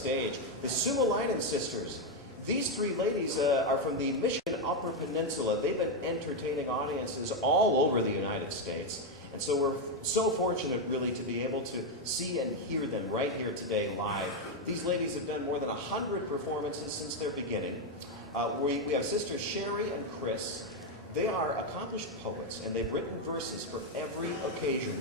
stage the Suomalainen sisters. These three ladies are from the Michigan Upper Peninsula. They've been entertaining audiences all over the United States. And so we're so fortunate, really, to be able to see and hear them right here today live. These ladies have done more than 100 performances since their beginning. We have sisters Sherry and Chris. They are accomplished poets, and they've written verses for every occasion.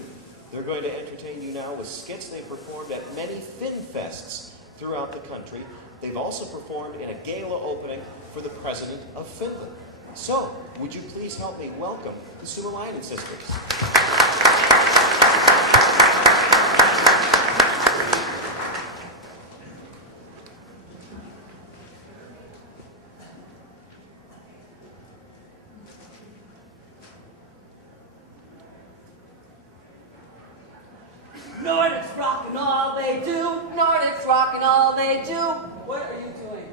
They're going to entertain you now with skits they've performed at many Finn Fests throughout the country. They've also performed in a gala opening for the President of Finland. So, would you please help me welcome the Suomalainen sisters? Nordics rockin' all they do. Nordics rockin' all they do. What are you doing?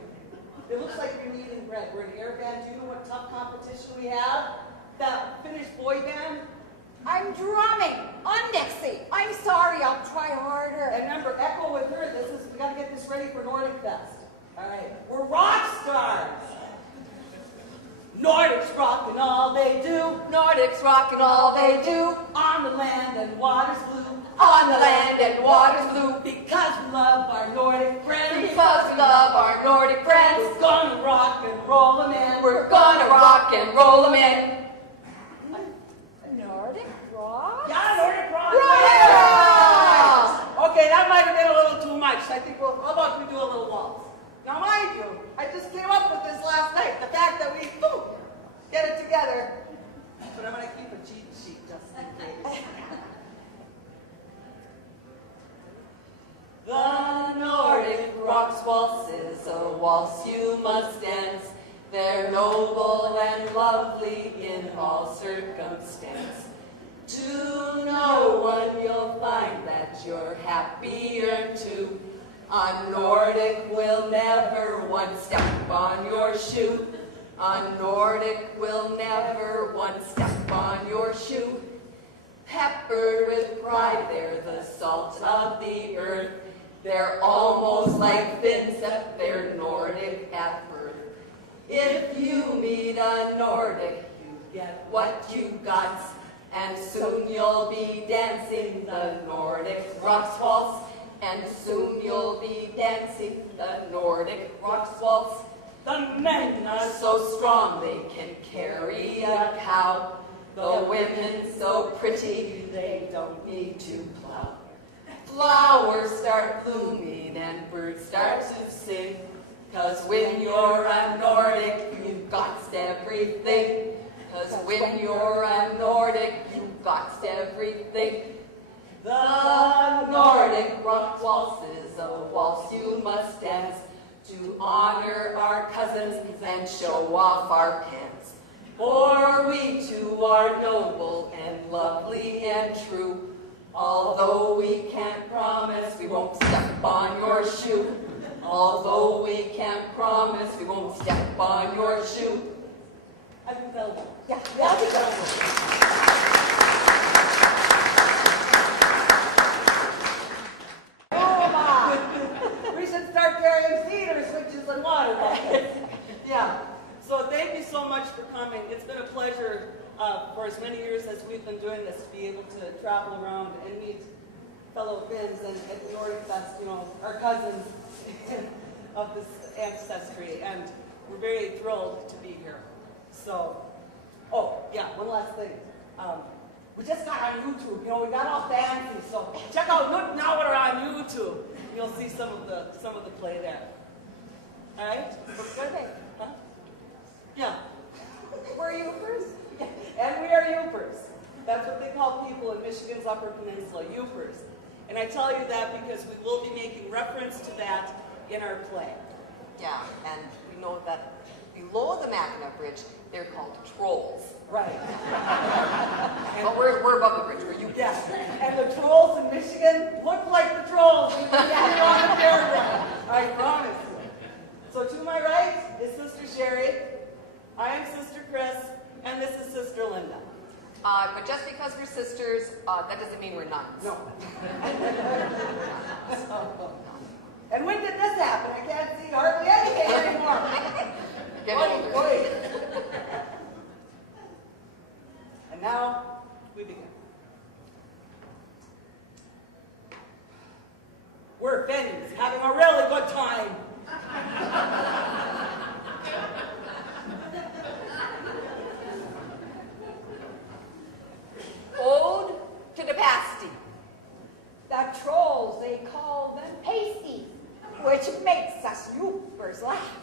It looks like you're kneading bread. We're an air band. Do you know what tough competition we have? That Finnish boy band? I'm drumming on Dixie. I'm sorry, I'll try harder. And remember, echo with her. We gotta get this ready for Nordic Fest. All right, we're rock stars. Nordics rockin' all they do. Nordics rockin' all they do. On the land and waters blue. On the land and waters blue. Because we love our Nordic friends. Because we love our Nordic friends. We're gonna rock and roll them in. We're gonna rock and roll them in. Nordic rock? Yeah, Nordic rock. Yeah! Okay, that might have been a little too much. I think how about we do a little waltz? Now, mind you, I just came up with this last night. The fact that we get it together. But I'm gonna keep a cheat sheet just in case. The Nordic rocks waltz is a waltz you must dance. They're noble and lovely in all circumstance. To no one you'll find that you're happier to. On Nordic will never one step on your shoe. On Nordic will never one step on your shoe. Peppered with pride, they're the salt of the earth. They're almost like Finns, except they're Nordic at birth. If you meet a Nordic, you get what you got, and soon you'll be dancing the Nordic rocks waltz, and soon you'll be dancing the Nordic rocks waltz. The men are so strong they can carry a cow. The women so pretty they don't need to plow. Flowers start blooming and birds start to sing. 'Cause when you're a Nordic, you've got everything. 'Cause when you're a Nordic, you've got everything. The Nordic rock waltz is a waltz you must dance to honor our cousins and show off our pants. For we too are noble and lovely and true. Although we can't promise we won't step on your shoe. Although we can't promise we won't step on your shoe. I can tell you. Yeah, that'll be good. We should start carrying cedar switches and water buckets. Yeah. So thank you so much for coming. It's been a pleasure for as many years as we've been doing this to be able to travel around and meet fellow Finns and at the Nordic Fest, you know, our cousins of this ancestry, and we're very thrilled to be here. So, oh yeah, one last thing. We just got on YouTube. You know, we got all fancy. So check out Naura on YouTube. You'll see some of the play there. All right? Okay. Huh? Yeah. We're Yoopers? Yeah. And we are Yoopers. That's what they call people in Michigan's Upper Peninsula, Yoopers. And I tell you that because we will be making reference to that in our play. Yeah, and we know that below the Mackinac Bridge, they're called trolls. Right. But we're above the bridge, we're Yoopers. Yes. And the trolls in Michigan look like the trolls we see on the fairground. I promise you. So to my right is Sister Sherry. I am Sister Chris, and this is Sister Linda. But just because we're sisters, that doesn't mean we're nuns. No. And when did this happen? I can't see hardly anything anymore. Get Oi, older. oi. And now we begin. We're Finnish, having a really good time. Ode to the pasty. The trolls, they call them pasties, which makes us youpers laugh.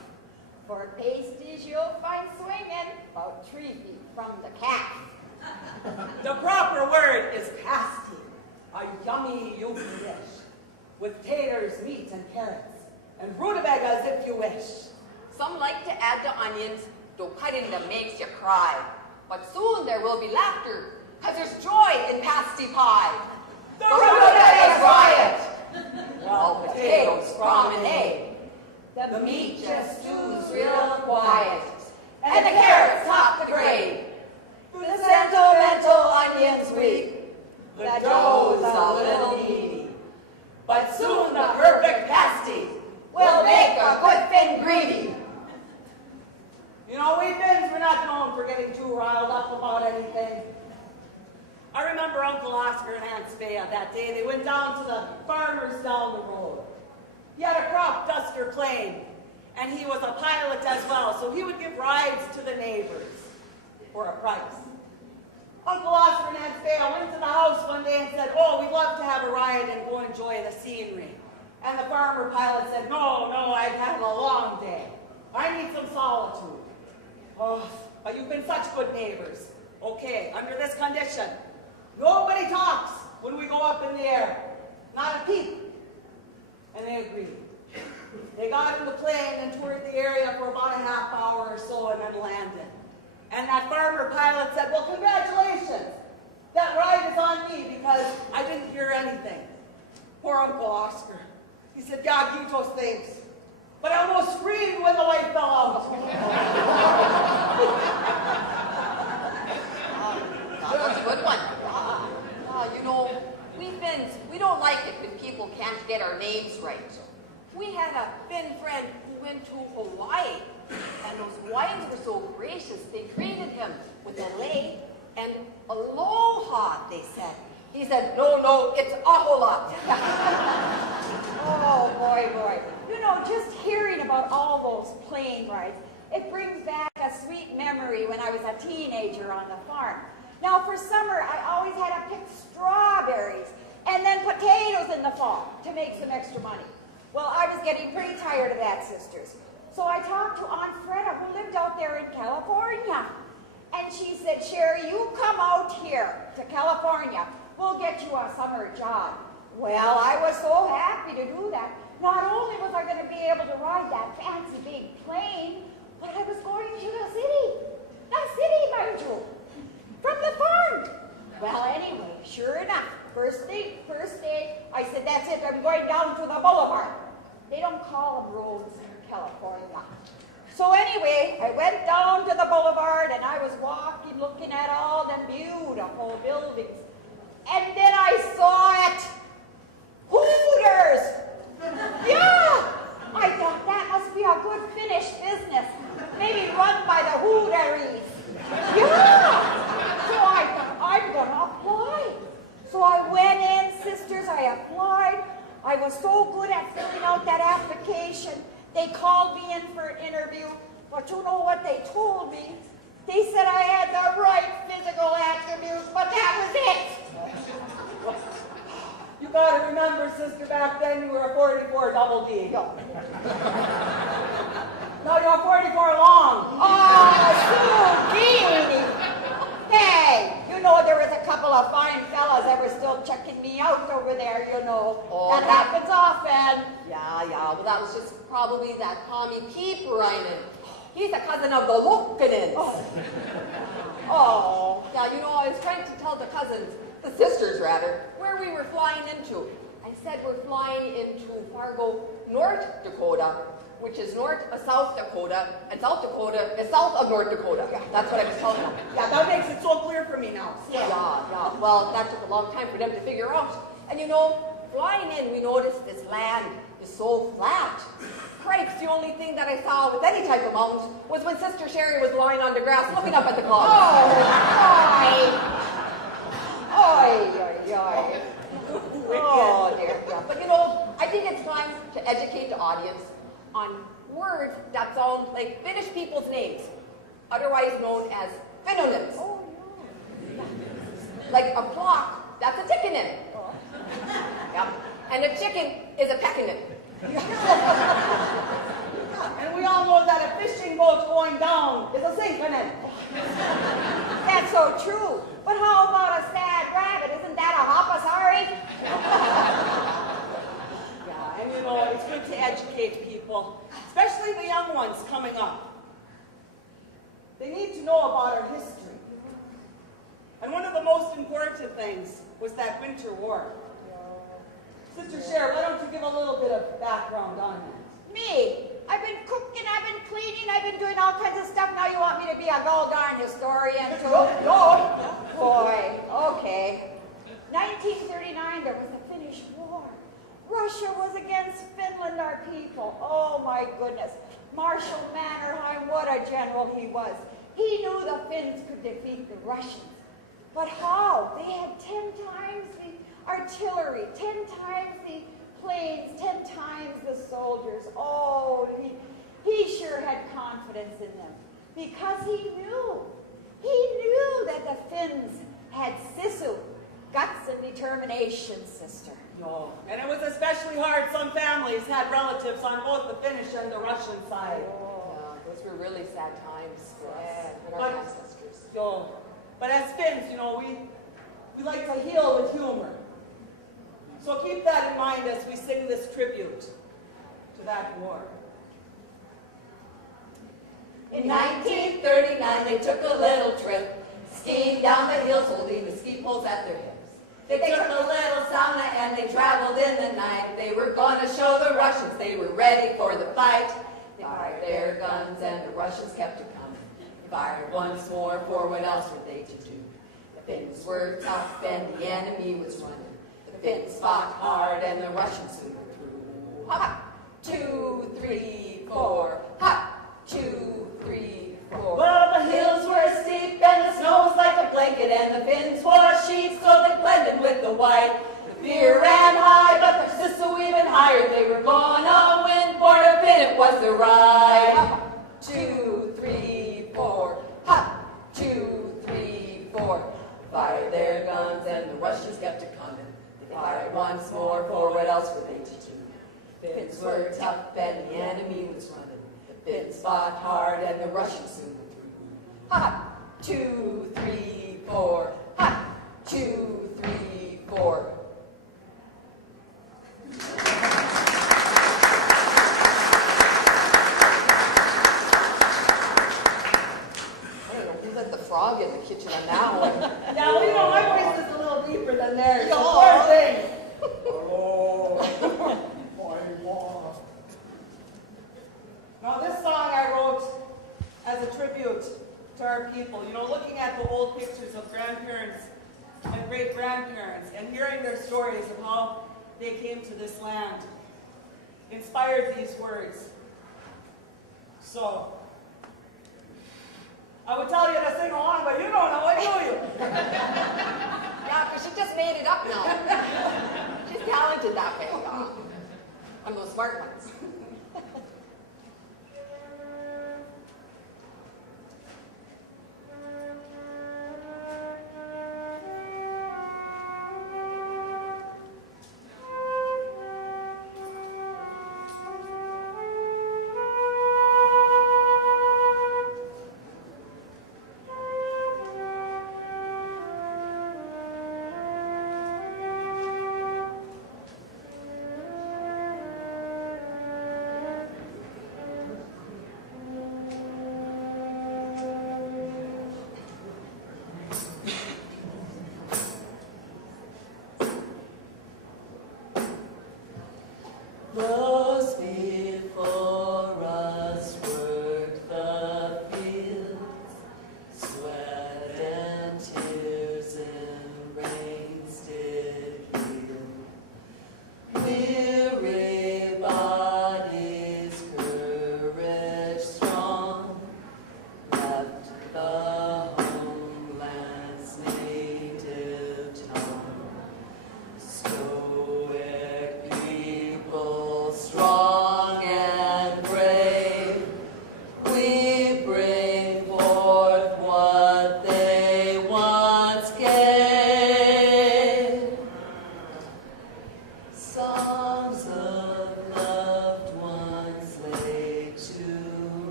For pasties you'll find swinging about 3 feet from the calf. The proper word is pasty, a yummy Yuki dish, with taters, meat, and carrots, and rutabagas if you wish. Some like to add the onions, though cutting them makes you cry. But soon there will be laughter, cause there's joy in pasty pie. The rutabagas riot! Well, Potatoes promenade. The Meat just stews real quiet, and the carrots top the grade. The sentimental onions weep, the dough's a little needy. But soon the perfect pasty will make a good Finn greedy. You know, we Finns were not known for getting too riled up about anything. I remember Uncle Oscar and Aunt Svea that day. They went down to the farmers down the road. He had a crop duster plane, and he was a pilot as well, so he would give rides to the neighbors for a price. Uncle Oscar and Aunt Svea went to the house one day and said, "Oh, we'd love to have a ride and go enjoy the scenery." And the farmer pilot said, "No, I've had a long day. I need some solitude." "Oh, but you've been such good neighbors. Okay, under this condition, nobody talks when we go up in the air. Not a peep." And they agreed. They got in the plane and toured the area for about a half hour or so and then landed. And that farmer pilot said, "Well, congratulations. That ride is on me because I didn't hear anything." Poor Uncle Oscar. He said, "Yeah, you those things. But I almost screamed when the light fell out." That was a good one. You know, we Finns, we don't like it when people can't get our names right. We had a Finn friend who went to Hawaii, and those Hawaiians were so gracious. They treated him with a lei and aloha, they said. He said, no, it's ahola. Oh, boy. You know, just hearing about all those plane rides, it brings back a sweet memory when I was a teenager on the farm. Now, for summer, I always had to pick strawberries and then potatoes in the fall to make some extra money. Well, I was getting pretty tired of that, sisters. So I talked to Aunt Freda, who lived out there in California. And she said, "Sherry, you come out here to California. We'll get you a summer job." Well, I was so happy to do that. Not only was I going to be able to ride that fancy big plane, but I was going to the city. The city, mind you, from the farm. Well, anyway, sure enough, first day, I said, "That's it, I'm going down to the boulevard." They don't call them roads in California. So anyway, I went down to the boulevard and I was walking, looking at all them beautiful buildings. And then I saw it. Hooters! Yeah! I thought that must be a good Finnish business. Maybe run by the Hooteries. Yeah! So I thought, I'm going to apply. So I went in, sisters, I applied. I was so good at filling out that application. They called me in for an interview, but you know what they told me? They said I had the right physical attributes, but that was it. You gotta remember, sister, back then you were a 44 double D. No, you're a 44 long. Oh, Sue, hey, you know there was a couple of fine fellas that were still checking me out over there, you know. Oh, that happens often. Yeah, well, that was just probably that Tommy Pieperainen. He's a cousin of the Lukkanens. Oh. Yeah, you know, I was trying to tell the cousins, the sisters rather, where we were flying into. I said we're flying into Fargo, North Dakota, which is north of South Dakota, and South Dakota is south of North Dakota. Yeah, that's what I was telling them. Yeah, that makes it so clear for me now. Yeah. Well, that took a long time for them to figure out. And you know, flying in, we noticed this land is so flat. Cripes, the only thing that I saw with any type of mountains was when Sister Sherry was lying on the grass looking up at the clouds. Oi, oi, oi. Oh, dear. Yeah. But you know, I think it's time to educate the audience on words that sound like Finnish people's names, otherwise known as synonyms. Oh, no. Like a clock, that's a ticking. Yep. And a chicken is a pecking. And we all know that a fishing boat going down is a sinking. That's so true. But how about a sad rabbit? Isn't that a hoppasari? Yeah, and you know, it's good to educate people, especially the young ones coming up. They need to know about our history. And one of the most important things was that winter war. Sister Cher, why don't you give a little bit of background on that? Me? I've been cooking, I've been cleaning, I've been doing all kinds of stuff. Now you want me to be a gall-darn historian too? No. Boy, okay. 1939, there was the Finnish War. Russia was against Finland, our people. Oh my goodness. Marshal Mannerheim, what a general he was. He knew the Finns could defeat the Russians. But how? They had 10 times the artillery, 10 times the planes, 10 times the soldiers. Oh, he sure had confidence in them because he knew that the Finns had sisu, guts and determination, sister. No. And it was especially hard. Some families had relatives on both the Finnish and the Russian side. Yeah, those were really sad times for us and our But- ancestors. So, but as Finns, you know, we like to heal with humor. So keep that in mind as we sing this tribute to that war. In 1939, they took a little trip, skiing down the hills, holding the ski poles at their hips. They took a little sauna and they traveled in the night. They were gonna show the Russians they were ready for the fight. They fired their guns and the Russians kept it coming. Fired once more, for what else were they to do? The Finns were tough and the enemy was running. The Finns fought hard and the Russians soon were through. Hop, 2, 3, 4. Hop, 2, 3, 4. Well, the hills were steep and the snow was like a blanket, and the Finns wore sheets so they blended with the white. The fear ran high, but their sister even higher. They were gonna win, for the Finn it was the ride. Hop, 2, 3, 4. Hop, 2, 3, 4. Fired their guns and the Russians kept it coming. They fired once more, for what else were they to do? The Finns were tough and the enemy was running. The Finns fought hard and the Russians soon were through. Hop, 2, 3, 4. Hop, 2, 3, 4. I don't know who let the frog in the kitchen on that one. Yeah, well, you know, my voice is a little deeper than theirs. So Yeah. poor thing. Now, this song I wrote as a tribute to our people. You know, looking at the old pictures of grandparents and great-grandparents and hearing their stories of how they came to this land inspired these words. So, I would tell you to sing along, but you don't know it, do you? Yeah, because she just made it up now. She's talented that way. One of those smart ones.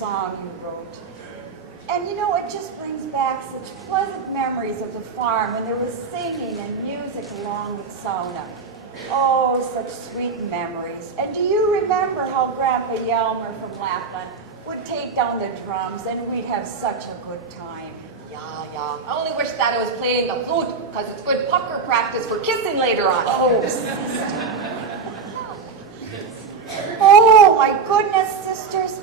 song you wrote. And you know, it just brings back such pleasant memories of the farm when there was singing and music along with sauna. Oh, such sweet memories. And do you remember how Grandpa Yelmer from Lapland would take down the drums and we'd have such a good time? Yeah. I only wish that I was playing the flute, because it's good pucker practice for kissing later on. Oh, my goodness, sisters.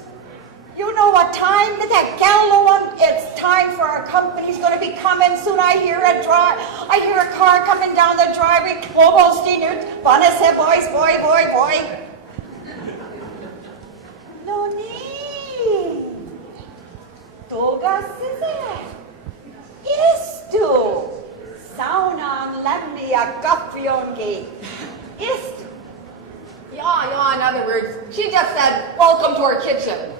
You know what time that gallows one? It's time for our company's going to be coming soon. I hear a car coming down the driveway. Almost in it. Vanna said, boy. No need. Toga size. Istu. Saunan lämni ja kaffi onkin. Istu. Yeah, in other words, she just said, welcome to our kitchen.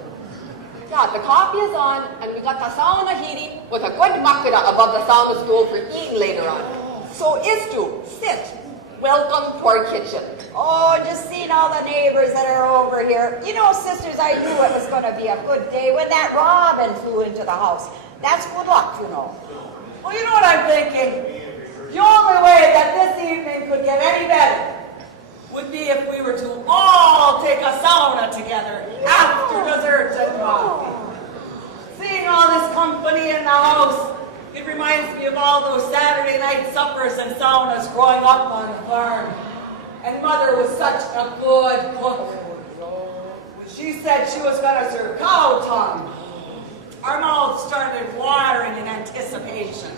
Yeah, the coffee is on, and we got the sauna heating with a good makara above the sauna stool for eating later on. So, Istu, sit. Welcome to our kitchen. Oh, just seeing all the neighbors that are over here. You know, sisters, I knew it was going to be a good day when that robin flew into the house. That's good luck, you know. Well, you know what I'm thinking? The only way that this evening could get any better would be if we were to all take a sauna together after dessert and coffee. Seeing all this company in the house, it reminds me of all those Saturday night suppers and saunas growing up on the farm. And Mother was such a good cook. When she said she was going to serve cow tongue, our mouths started watering in anticipation.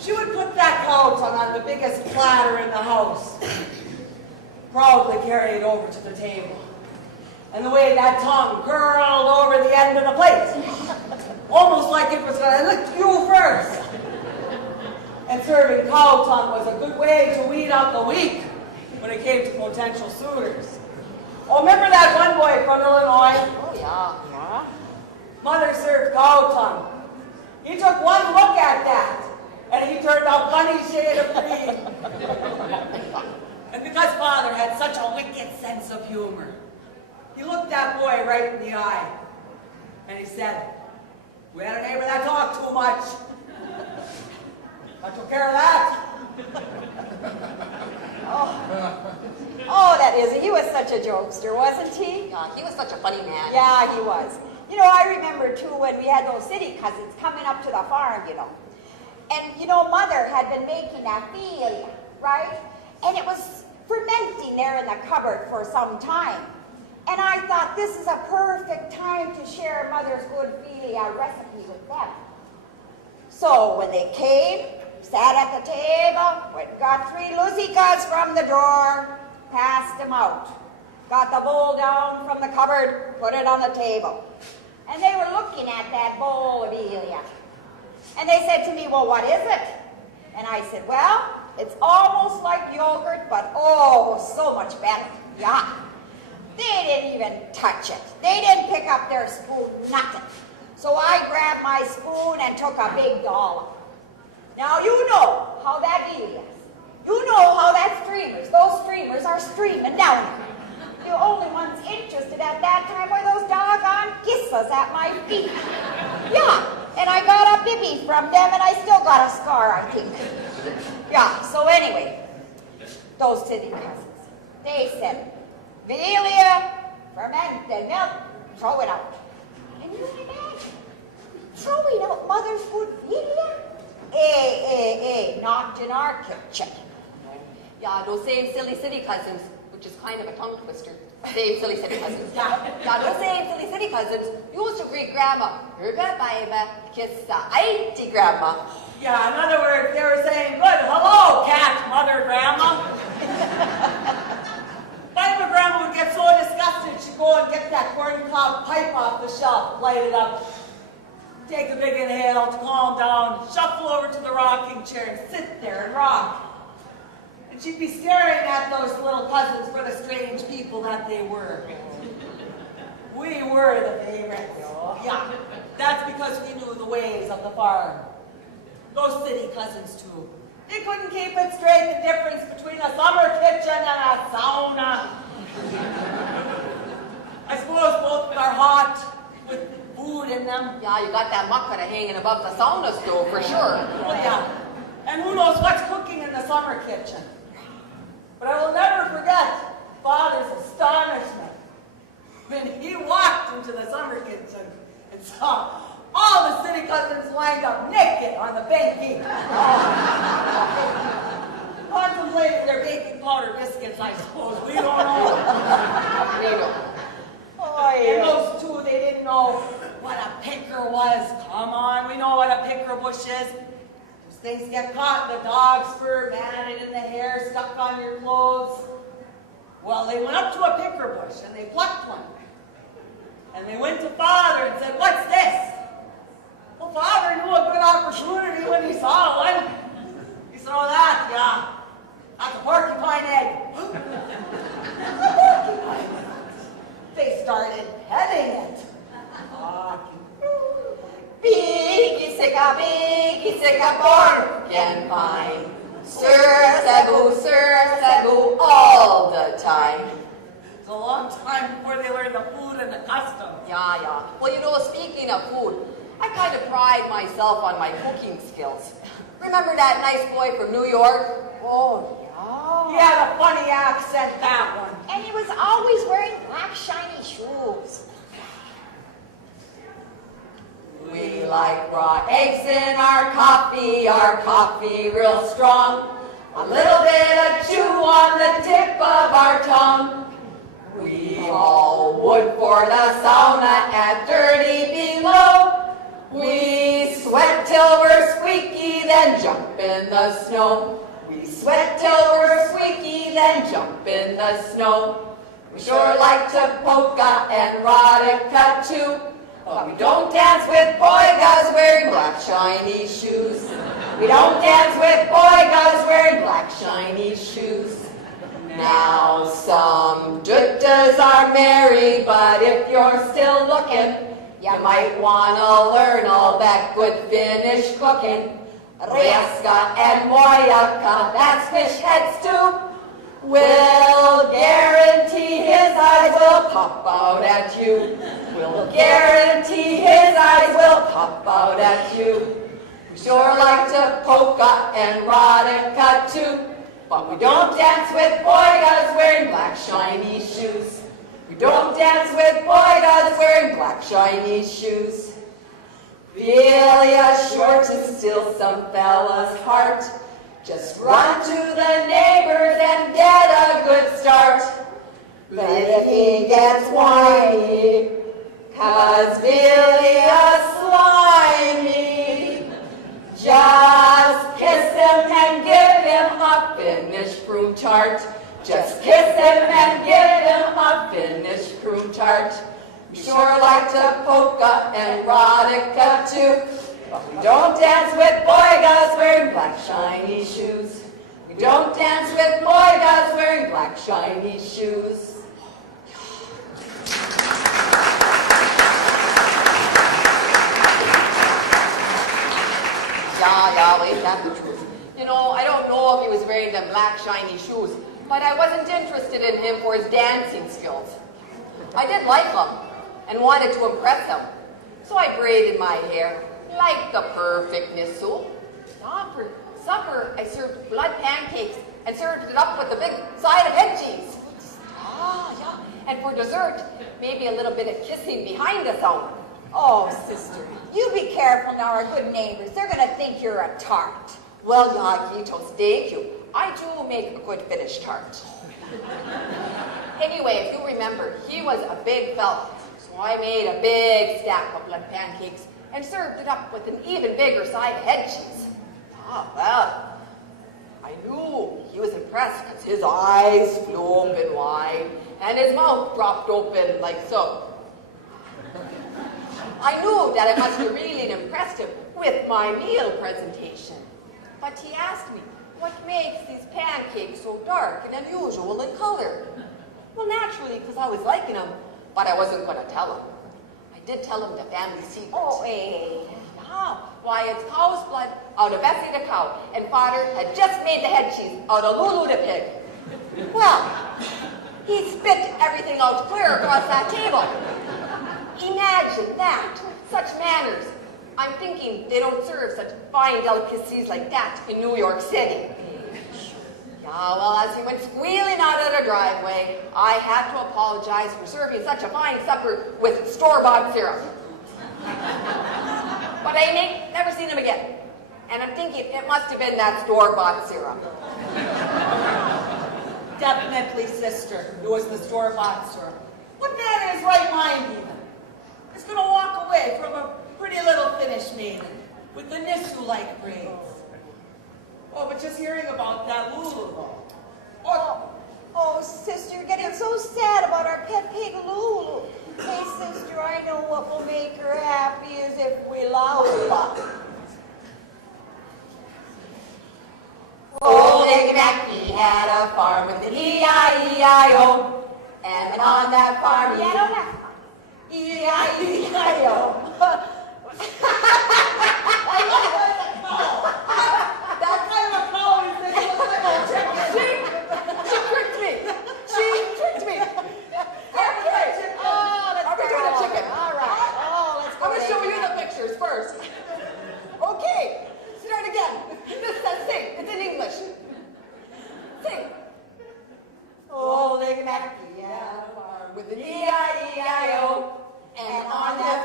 She would put that cow tongue on the biggest platter in the house, proudly carry it over to the table. And the way that tongue curled over the end of the plate, almost like it was going to lick you first. And serving cow tongue was a good way to weed out the weak when it came to potential suitors. Oh, remember that one boy from Illinois? Oh, yeah. Mother served cow tongue. He took one look at that, and he turned a funny shade of green. And because Father had such a wicked sense of humor, he looked that boy right in the eye, and he said, "We had a neighbor that talked too much. I took care of that." Oh, that is it. He was such a jokester, wasn't he? Yeah, he was such a funny man. Yeah, he was. You know, I remember, too, when we had those city cousins coming up to the farm, you know. And, you know, Mother had been making that filia, right? And it was fermenting there in the cupboard for some time. And I thought this is a perfect time to share Mother's good filia recipe with them. So when they came, sat at the table, got 3 lusikas from the drawer, passed them out. Got the bowl down from the cupboard, put it on the table. And they were looking at that bowl of filia. And they said to me, "Well, what is it?" And I said, "Well, it's almost like yogurt, but oh, so much better." Yeah. They didn't even touch it. They didn't pick up their spoon, nothing. So I grabbed my spoon and took a big dollop. Now you know how that is. You know how that streamers, those streamers are streaming down there. The only ones interested at that time were those doggone kisses at my feet. Yeah, and I got a bibby from them, and I still got a scar, I think. Yeah, so anyway, those city cousins, they said, "Velia, fermented milk, throw it out." And you imagine, throwing out Mother's good Velia? Not in our kitchen. Yeah, those same silly city cousins, which is kind of a tongue twister. Same silly city cousins. Yeah, those same silly city cousins used to greet Grandma, "Herga baiba, kissa aiti Grandma." Yeah, in other words, they were saying, "Good, hello, cat, Mother, Grandma." But Grandma would get so disgusted, she'd go and get that corncob pipe off the shelf, light it up, take a big inhale to calm down, shuffle over to the rocking chair and sit there and rock. And she'd be staring at those little cousins for the strange people that they were. We were the favorites. Yeah, that's because we knew the ways of the farm. Those city cousins, too. They couldn't keep it straight, the difference between a summer kitchen and a sauna. I suppose both are hot with in them. Yeah, you got that makara hanging above the sauna stove for sure. Well, yeah. And who knows what's cooking in the summer kitchen. But I will never forget Father's astonishment when he walked into the summer kitchen and saw all the city cousins lined up naked on the baking. Contemplating their baking powder biscuits, I suppose. We don't know. We don't. Oh, And those two, they didn't know what a picker was. Come on, we know what a picker bush is. Those things get caught in the dog's fur, matted in the hair, stuck on your clothes. Well, they went up to a picker bush and they plucked one. And they went to Father and said, "What's this?" Well, Father knew a good opportunity when he saw one. He said, "Oh, that, yeah. That's a porcupine egg." A porcupine egg. They started petting it. Biggie sicka porcupine pine. Sir, sagu, all the time. It's a long time before they learned the food and the custom. Yeah. Well, you know, speaking of food, I kind of pride myself on my cooking skills. Remember that nice boy from New York? Oh, He yeah. had a funny accent, that one. And he was always wearing black shiny shoes. We like raw eggs in our coffee real strong. A little bit of chew on the tip of our tongue. We haul wood for the sauna at dirty below. We sweat till we're squeaky, then jump in the snow. We sweat till we're squeaky, then jump in the snow. We sure like to polka and erotica too. But we don't dance with boygas wearing black shiny shoes. We don't dance with boygas wearing black shiny shoes. Now some duttas are married, but if you're still looking, you might wanna learn all that good Finnish cooking. Rieska and moijaka, that's fish head stew. We'll guarantee his eyes will pop out at you. We'll guarantee his eyes will pop out at you. We sure like to polka and erotica too. But we don't dance with boygas wearing black shiny shoes. We don't dance with boygas wearing black shiny shoes. Really a short to steal some fella's heart. Just run to the neighbors and get a good start. But if he gets whiny, 'cause really a slimy, just kiss him and give him a Finnish fruit tart. Just kiss him and give him a Finnish fruit tart. We sure like to polka and erotica too. But we don't dance with boygas wearing black shiny shoes. We don't dance with boygas wearing black shiny shoes. Yeah, ain't that the truth? You know, I don't know if he was wearing them black shiny shoes, but I wasn't interested in him for his dancing skills. I did like him and wanted to impress him, so I braided my hair like the perfect nisso. For supper, I served blood pancakes and served it up with a big side of head cheese. Yeah. And for dessert, maybe a little bit of kissing behind the sauna. Oh, sister, you be careful now, our good neighbors. They're going to think you're a tart. Well, Yagitos, thank you. I do make a good Finnish tart. Anyway, if you remember, he was a big fella, so I made a big stack of blood pancakes and served it up with an even bigger side of head cheese. Well, I knew he was impressed because his eyes flew open wide and his mouth dropped open like so. I knew that I must have really impressed him with my meal presentation. But he asked me, what makes these pancakes so dark and unusual in color? Well, naturally, because I was liking them, but I wasn't going to tell him. I did tell him the family secret. Oh, eh. Why, it's cow's blood out of Bessie the cow, and Father had just made the head cheese out of Lulu the pig. Well, he spit everything out clear across that table. Imagine that. Such manners. I'm thinking they don't serve such fine delicacies like that in New York City. Yeah, well, as he went squealing out of the driveway, I had to apologize for serving such a fine supper with store-bought syrup. But Amy, never seen him again. And I'm thinking it must have been that store-bought syrup. Definitely, sister. It was the store-bought syrup. What man in his right mind even is going to walk away from a pretty little Finnish maiden with the Nissu-like braids? Oh, but just hearing about that Lulu, though. Oh, sister, you're getting so sad about our pet pig, Lulu. Hey, sister, I know what will make her happy is if we love her. Old Nick Mackey had a farm with an E-I-E-I-O. And on that farm, E-I-E-I-O. She tricked me. Are we doing a chicken? All right. Oh, let's go. I'm going to show you the pictures first. Okay, start again. This says sing. It's in English. Sing. Oh, Nick Mackey, With an E-I-E-I-O. And on that